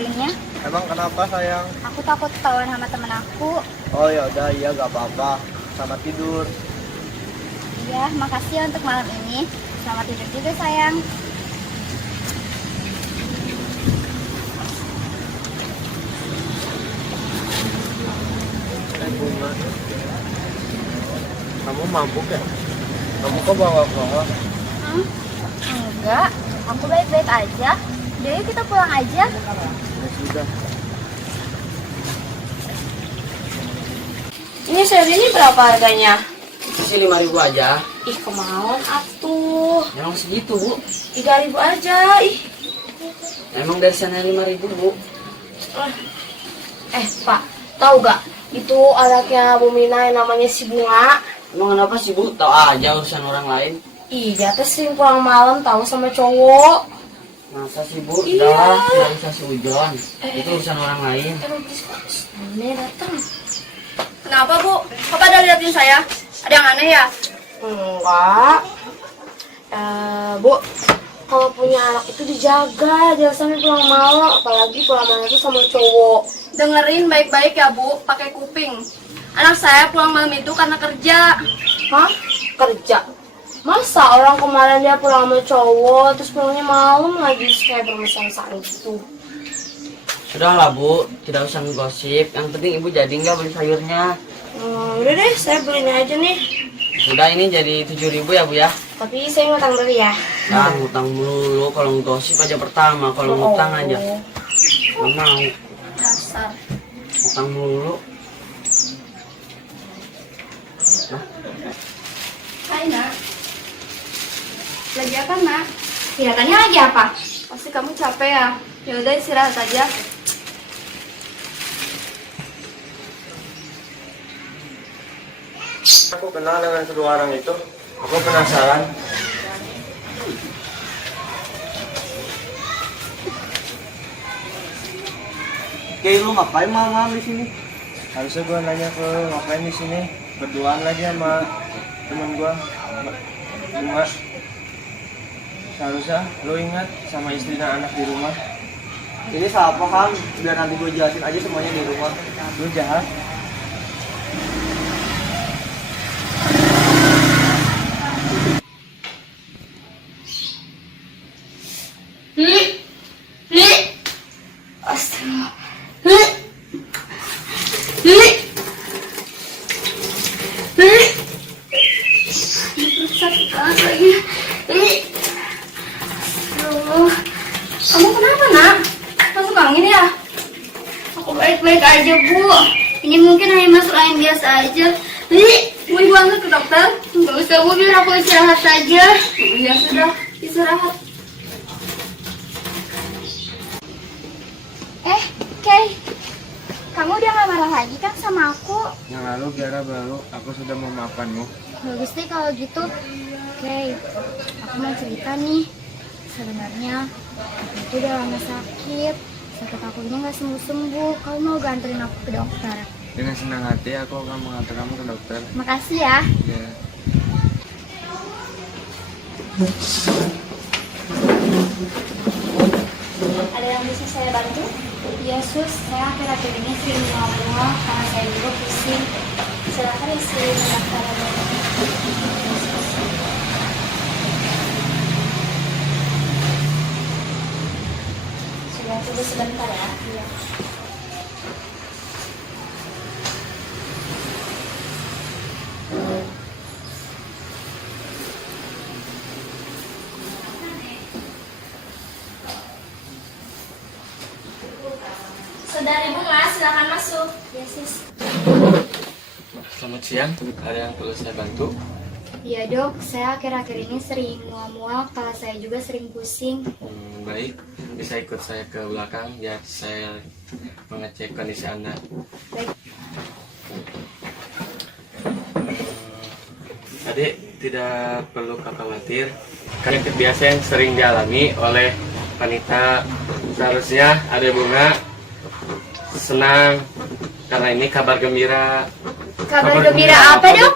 nganterinnya. Emang kenapa sayang? Aku takut ketahuan sama temen aku. Oh ya udah, iya gak apa-apa. Selamat tidur. Iya, makasih ya untuk malam ini. Selamat tidur juga sayang. Bunga, kamu mabuk ya? Kamu kok bawa-bawa? Enggak, aku baik-baik aja. Jadi kita pulang aja. Ya sudah. Ini seri ini berapa harganya? Itu sih 5.000 aja. Ih, kemauan atuh. Emang segitu, Bu? 3.000 aja. Ih. Emang dari sana 5.000, Bu. Pak, tahu gak? Itu anaknya Bu Mina yang namanya si Bunga. Emang kenapa sih, Bu? Tahu aja urusan orang lain. Iya, teh sering pulang malam tahu sama cowok. Masa sih, Bu? Iya. Udah, nggak usah seujon. Itu urusan orang lain. Ini datang. Kenapa, Bu? Kok pada liatin saya? Ada yang aneh ya? Enggak. Bu, kalau punya anak itu dijaga, jangan sampai pulang malam, apalagi pulang malam itu sama cowok. Dengerin baik-baik ya, Bu. Pakai kuping. Anak saya pulang malam itu karena kerja. Hah? Kerja? Masa orang kemarin dia pulang sama cowok, terus pulangnya malam lagi kayak bermesra-mesraan gitu. Sudahlah, Bu. Tidak usah ngegosip. Yang penting Ibu jadi nggak beli sayurnya. Udah deh, saya beliin aja nih. Sudah, ini jadi 7.000 ya, Bu ya. Tapi saya ngutang dulu ya. Nah, ngutang dulu. Kalau ngegosip aja pertama. Kalau ngutang aja. Nggak mau. Dasar. Ngutang dulu. Hai, Nak. Lagi apa, Nak? Kelihatannya lagi apa? Pasti kamu capek ya? Ya udah istirahat aja. Aku kenal dengan kedua orang itu. Aku penasaran. Oke, lu ngapain malam di sini? Harusnya gue nanya ke lu, ngapain di sini? Berduaan lagi sama temen gue, Bunga. Seharusnya lu ingat sama istri dan anak di rumah. Ini salah paham. Biar nanti gue jelasin aja semuanya di rumah. Lu jahat. Astaga. Sakit banget lagi. Aduh. Kamu kenapa, Nak? Masuk angin ya? Aku baik-baik aja, Bu. Ini mungkin hanya masuk angin biasa aja. Mau Ibu antar ke dokter? Enggak usah, Bu. Biar aku istirahat saja. Ya sudah, istirahat. Kay, kamu udah gak marah lagi kan sama aku? Yang lalu Biara baru, aku sudah memaafkanmu. Bagus deh kalau gitu. Kay, aku mau cerita nih. Sebenarnya aku itu udah lama sakit. Sakit aku ini gak sembuh-sembuh. Kamu mau ganterin aku ke dokter? Dengan senang hati aku akan mengantar kamu ke dokter. Makasih ya. Ya. Ada yang bisa saya bantu? Iya sus, saya akhir-akhir ini sering mual-mual karena saya juga pusing. Silakan isi pendaftaran. Sudah, tunggu sebentar ya. Iya. Saudari Bunga, silakan masuk. Ya sus. Selamat siang, ada yang perlu saya bantu? Iya dok, saya akhir-akhir ini sering mual-mual, kepala saya juga sering pusing. Baik, bisa ikut saya ke belakang biar saya mengecek kondisi Anda. Baik. Adik, tidak perlu khawatir. Karena biasa yang sering dialami oleh wanita, seharusnya Adik Bunga senang karena ini kabar gembira. Kabar gembira apa dok?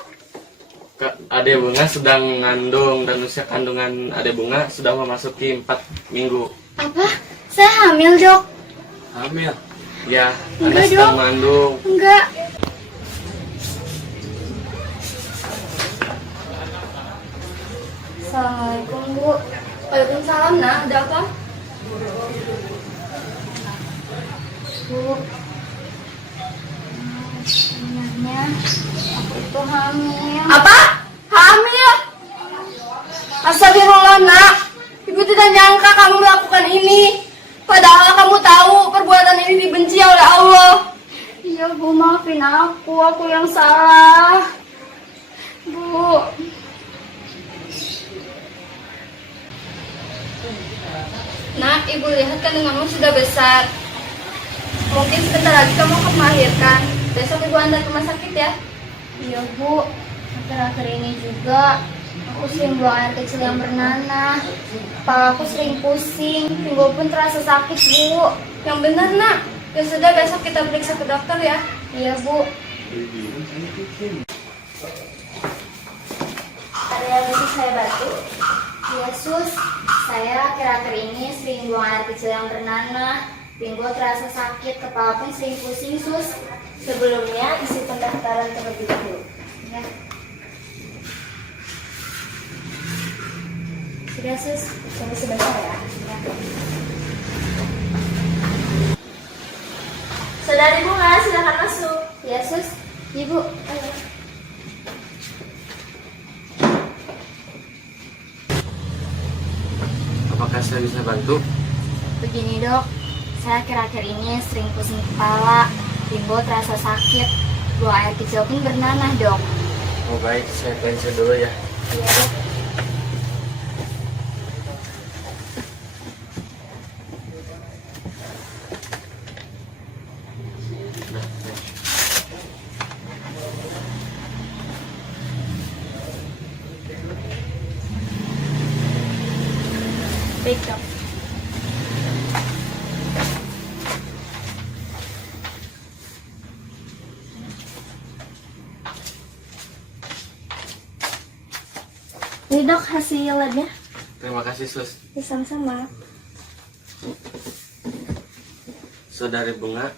Adik Bunga sedang mengandung dan usia kandungan Adik Bunga sudah memasuki 4 minggu. Apa? Saya hamil dok? Hamil. Ya, Anda Enggak, sedang Dok. mengandung. Enggak. Assalamualaikum, Bu. Waalaikumsalam, Nak. Ada apa? Bu, sebenarnya aku itu hamil. Apa? Hamil? Astagfirullah, Nak. Ibu tidak nyangka kamu melakukan ini. Padahal kamu tahu perbuatan ini dibenci oleh Allah. Iya, Bu, maafin aku yang salah. Bu, Nak, Ibu lihat kandunganmu sudah besar. Mungkin sebentar lagi kamu akan melahirkan. Besok Ibu antar ke rumah sakit ya. iya, Bu. Akhir-akhir ini juga aku sering buang air kecil yang bernanah. Kepala aku sering pusing, pinggul pun terasa sakit, Bu. Yang benar, Nak. Ya sudah, besok kita periksa ke dokter ya. Iya, Bu. Ada yang bisa saya bantu? Iya, Sus. Saya akhir-akhir ini sering buang air kecil yang bernanah. Pinggul terasa sakit, kepala pun sering pusing, Sus. Sebelumnya isi pendaftaran terlebih dahulu. Ya. Sudah, Sus. Tunggu sebentar ya. Ya. Saudari Bunga, silakan masuk. Ya, Sus. Ibu, ayo. Apakah saya bisa bantu? Begini, Dok. Saya akhir-akhir ini sering pusing kepala, pinggul terasa sakit, buang air kecil pun bernanah, Dok. Oh baik, saya periksa dulu ya. Iya, Dok. Nah, baik. Baik, Dok. Ini Dok hasil labnya. Terima kasih, Sus. Ya, sama-sama. Saudari Bunga,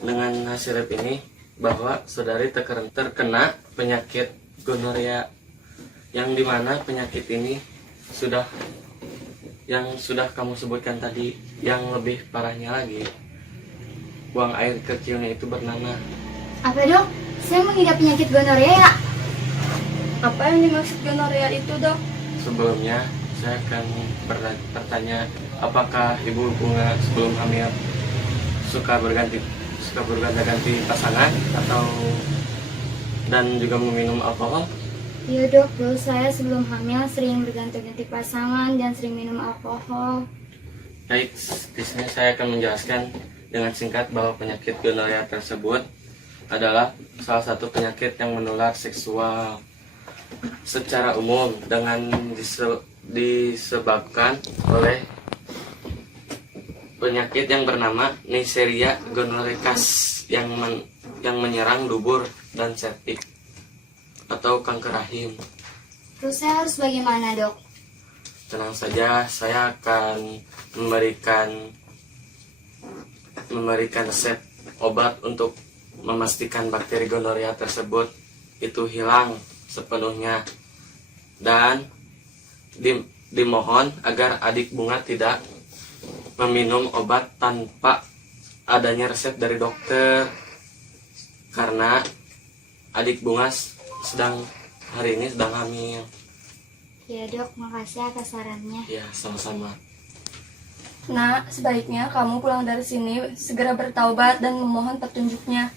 dengan hasil lab ini bahwa saudari terkena penyakit gonorea, yang dimana penyakit ini yang sudah kamu sebutkan tadi, yang lebih parahnya lagi, buang air kecilnya itu bernanah. Apa, Dok? Saya mengidap penyakit gonorea ya? Apa yang dimaksud gonorea itu, Dok? Sebelumnya saya akan bertanya, apakah Ibu Bunga sebelum hamil suka berganti pasangan atau dan juga meminum alkohol? Iya, Dok. Dulu saya sebelum hamil sering berganti-ganti pasangan dan sering minum alkohol. Baik, di sini saya akan menjelaskan dengan singkat bahwa penyakit gonorea tersebut adalah salah satu penyakit yang menular seksual secara umum dengan disebabkan oleh penyakit yang bernama Neisseria gonorrhoeae yang menyerang dubur dan septik atau kanker rahim. Terus saya harus bagaimana, Dok? Tenang saja, saya akan memberikan resep obat untuk memastikan bakteri gonorea tersebut itu hilang sepenuhnya, dan dimohon agar adik Bunga tidak meminum obat tanpa adanya resep dari dokter, karena adik Bunga hari ini sedang hamil. Ya, Dok. Makasih atas sarannya. Ya, sama-sama. Nak, sebaiknya kamu pulang dari sini segera bertaubat dan memohon petunjuknya.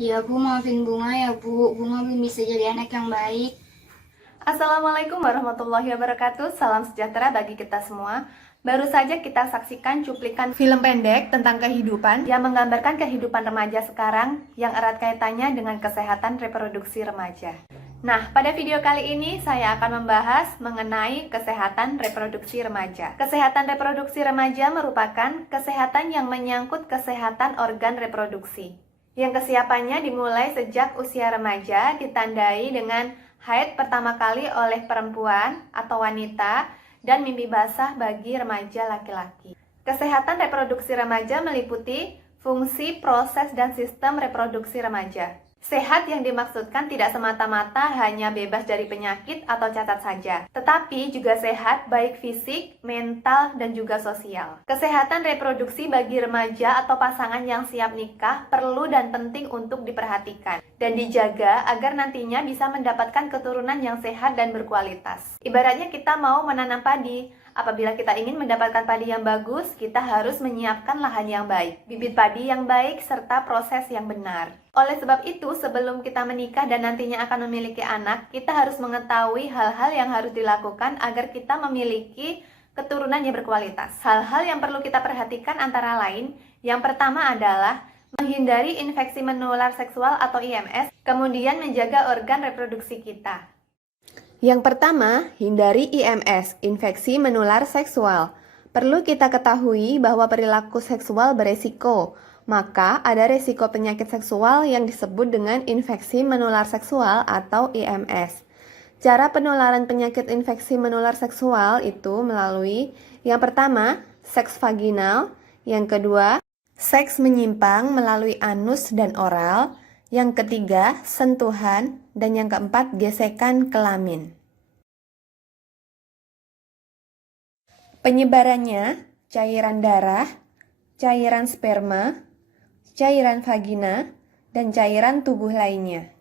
Ya, Bu. Maafin Bunga ya, Bu. Bunga belum bisa jadi anak yang baik. Assalamualaikum warahmatullahi wabarakatuh. Salam sejahtera bagi kita semua. Baru saja kita saksikan cuplikan film pendek tentang kehidupan yang menggambarkan kehidupan remaja sekarang yang erat kaitannya dengan kesehatan reproduksi remaja. Nah, pada video kali ini saya akan membahas mengenai kesehatan reproduksi remaja. Kesehatan reproduksi remaja merupakan kesehatan yang menyangkut kesehatan organ reproduksi, yang kesiapannya dimulai sejak usia remaja, ditandai dengan haid pertama kali oleh perempuan atau wanita dan mimpi basah bagi remaja laki-laki. Kesehatan reproduksi remaja meliputi fungsi, proses, dan sistem reproduksi remaja. Sehat yang dimaksudkan tidak semata-mata hanya bebas dari penyakit atau cacat saja, tetapi juga sehat baik fisik, mental, dan juga sosial. Kesehatan reproduksi bagi remaja atau pasangan yang siap nikah perlu dan penting untuk diperhatikan dan dijaga agar nantinya bisa mendapatkan keturunan yang sehat dan berkualitas. Ibaratnya kita mau menanam padi. Apabila kita ingin mendapatkan padi yang bagus, kita harus menyiapkan lahan yang baik, bibit padi yang baik, serta proses yang benar. Oleh sebab itu, sebelum kita menikah dan nantinya akan memiliki anak, kita harus mengetahui hal-hal yang harus dilakukan agar kita memiliki keturunan yang berkualitas. Hal-hal yang perlu kita perhatikan antara lain, yang pertama adalah menghindari infeksi menular seksual atau IMS, kemudian menjaga organ reproduksi kita. Yang pertama, hindari IMS, infeksi menular seksual. Perlu kita ketahui bahwa perilaku seksual beresiko, maka ada resiko penyakit seksual yang disebut dengan infeksi menular seksual atau IMS. Cara penularan penyakit infeksi menular seksual itu melalui yang pertama, seks vaginal, yang kedua, seks menyimpang melalui anus dan oral, yang ketiga, sentuhan, dan yang keempat, gesekan kelamin. Penyebarannya, cairan darah, cairan sperma, cairan vagina, dan cairan tubuh lainnya.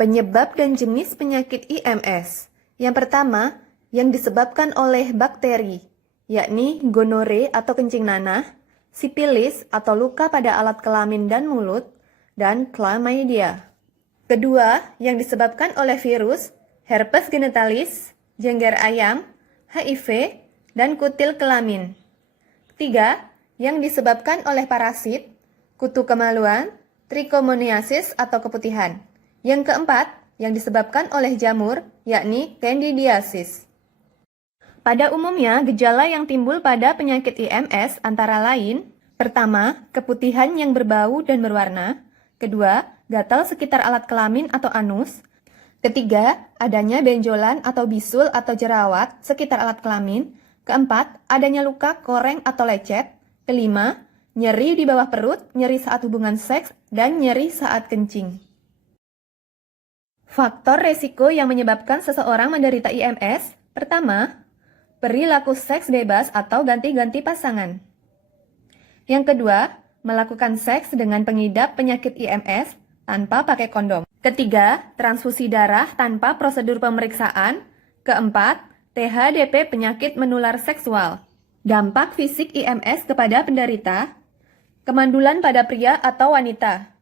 Penyebab dan jenis penyakit IMS. Yang pertama, yang disebabkan oleh bakteri, yakni gonore atau kencing nanah, sipilis atau luka pada alat kelamin dan mulut, dan chlamydia. Kedua, yang disebabkan oleh virus, herpes genitalis, jengger ayam, HIV, dan kutil kelamin. Ketiga, yang disebabkan oleh parasit, kutu kemaluan, trichomoniasis atau keputihan. Yang keempat, yang disebabkan oleh jamur, yakni candidiasis. Pada umumnya, gejala yang timbul pada penyakit IMS antara lain, pertama, keputihan yang berbau dan berwarna, kedua, gatal sekitar alat kelamin atau anus, ketiga, adanya benjolan atau bisul atau jerawat sekitar alat kelamin, keempat, adanya luka, koreng atau lecet, kelima, nyeri di bawah perut, nyeri saat hubungan seks, dan nyeri saat kencing. Faktor resiko yang menyebabkan seseorang menderita IMS, pertama, perilaku seks bebas atau ganti-ganti pasangan. Yang kedua, melakukan seks dengan pengidap penyakit IMS tanpa pakai kondom. Ketiga, transfusi darah tanpa prosedur pemeriksaan. Keempat, THDP penyakit menular seksual. Dampak fisik IMS kepada penderita, kemandulan pada pria atau wanita.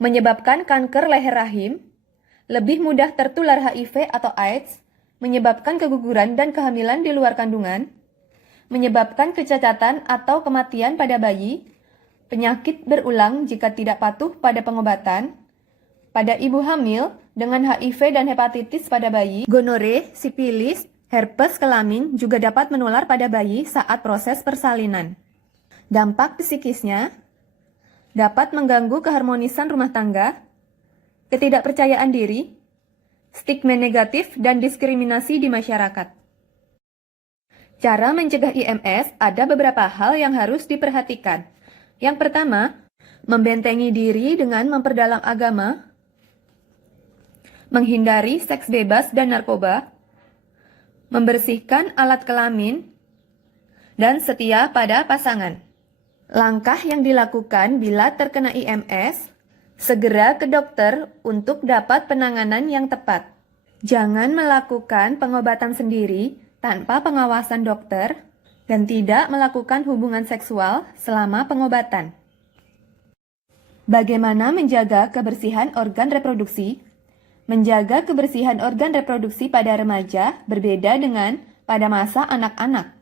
Menyebabkan kanker leher rahim, lebih mudah tertular HIV atau AIDS, menyebabkan keguguran dan kehamilan di luar kandungan, menyebabkan kecacatan atau kematian pada bayi, penyakit berulang jika tidak patuh pada pengobatan, pada ibu hamil dengan HIV dan hepatitis pada bayi, gonore, sipilis, herpes kelamin juga dapat menular pada bayi saat proses persalinan. Dampak psikisnya dapat mengganggu keharmonisan rumah tangga, ketidakpercayaan diri, stigma negatif, dan diskriminasi di masyarakat. Cara mencegah IMS ada beberapa hal yang harus diperhatikan. Yang pertama, membentengi diri dengan memperdalam agama, menghindari seks bebas dan narkoba, membersihkan alat kelamin, dan setia pada pasangan. Langkah yang dilakukan bila terkena IMS, segera ke dokter untuk dapat penanganan yang tepat. Jangan melakukan pengobatan sendiri tanpa pengawasan dokter dan tidak melakukan hubungan seksual selama pengobatan. Bagaimana menjaga kebersihan organ reproduksi? Menjaga kebersihan organ reproduksi pada remaja berbeda dengan pada masa anak-anak.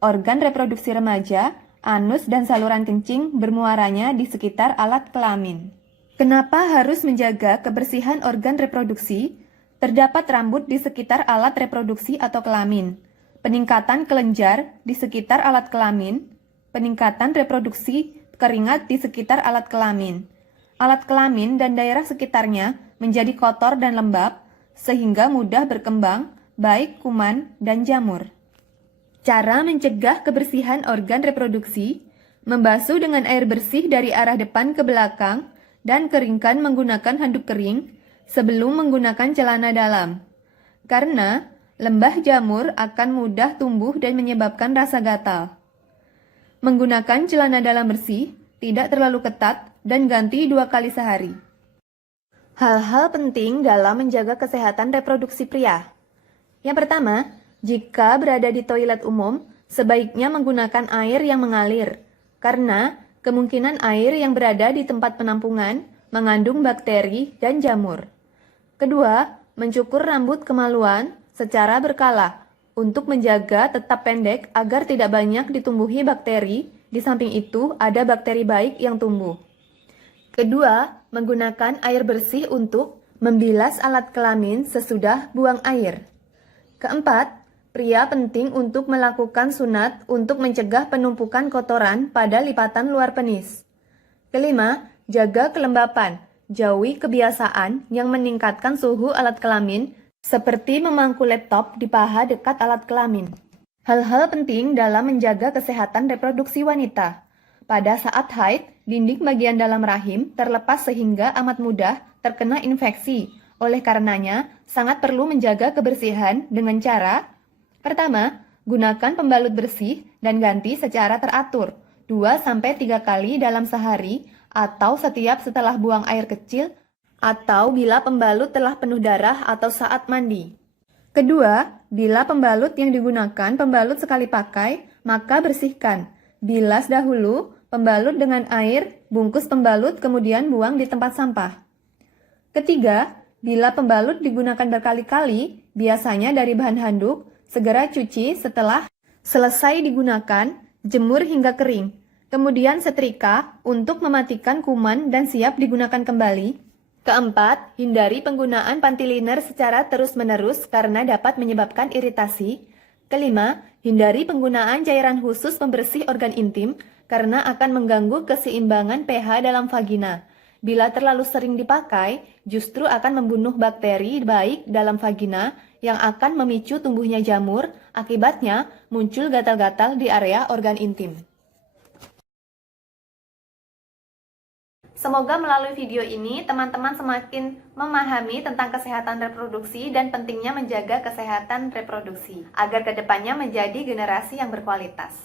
Organ reproduksi remaja, anus dan saluran kencing bermuaranya di sekitar alat kelamin. Kenapa harus menjaga kebersihan organ reproduksi? Terdapat rambut di sekitar alat reproduksi atau kelamin, peningkatan kelenjar di sekitar alat kelamin, peningkatan reproduksi keringat di sekitar alat kelamin. Alat kelamin dan daerah sekitarnya menjadi kotor dan lembab, sehingga mudah berkembang, baik kuman dan jamur. Cara mencegah kebersihan organ reproduksi: membasuh dengan air bersih dari arah depan ke belakang dan keringkan menggunakan handuk kering sebelum menggunakan celana dalam. Karena lembah jamur akan mudah tumbuh dan menyebabkan rasa gatal. Menggunakan celana dalam bersih, tidak terlalu ketat, dan ganti 2 kali sehari. Hal-hal penting dalam menjaga kesehatan reproduksi pria. Yang pertama, jika berada di toilet umum, sebaiknya menggunakan air yang mengalir, karena kemungkinan air yang berada di tempat penampungan mengandung bakteri dan jamur. Kedua, mencukur rambut kemaluan secara berkala untuk menjaga tetap pendek agar tidak banyak ditumbuhi bakteri. Di samping itu, ada bakteri baik yang tumbuh. Kedua, menggunakan air bersih untuk membilas alat kelamin sesudah buang air. Keempat, pria penting untuk melakukan sunat untuk mencegah penumpukan kotoran pada lipatan luar penis. Kelima, jaga kelembapan. Jauhi kebiasaan yang meningkatkan suhu alat kelamin seperti memangku laptop di paha dekat alat kelamin. Hal-hal penting dalam menjaga kesehatan reproduksi wanita. Pada saat haid, dinding bagian dalam rahim terlepas sehingga amat mudah terkena infeksi. Oleh karenanya, sangat perlu menjaga kebersihan dengan cara: pertama, gunakan pembalut bersih dan ganti secara teratur 2-3 kali dalam sehari atau setiap setelah buang air kecil atau bila pembalut telah penuh darah atau saat mandi. Kedua, bila pembalut yang digunakan pembalut sekali pakai, maka bersihkan. Bilas dahulu pembalut dengan air, bungkus pembalut kemudian buang di tempat sampah. Ketiga, bila pembalut digunakan berkali-kali, biasanya dari bahan handuk, segera cuci setelah selesai digunakan, jemur hingga kering. Kemudian setrika untuk mematikan kuman dan siap digunakan kembali. Keempat, hindari penggunaan panty liner secara terus-menerus karena dapat menyebabkan iritasi. Kelima, hindari penggunaan cairan khusus pembersih organ intim karena akan mengganggu keseimbangan pH dalam vagina. Bila terlalu sering dipakai, justru akan membunuh bakteri baik dalam vagina yang akan memicu tumbuhnya jamur, akibatnya muncul gatal-gatal di area organ intim. Semoga melalui video ini teman-teman semakin memahami tentang kesehatan reproduksi dan pentingnya menjaga kesehatan reproduksi agar kedepannya menjadi generasi yang berkualitas.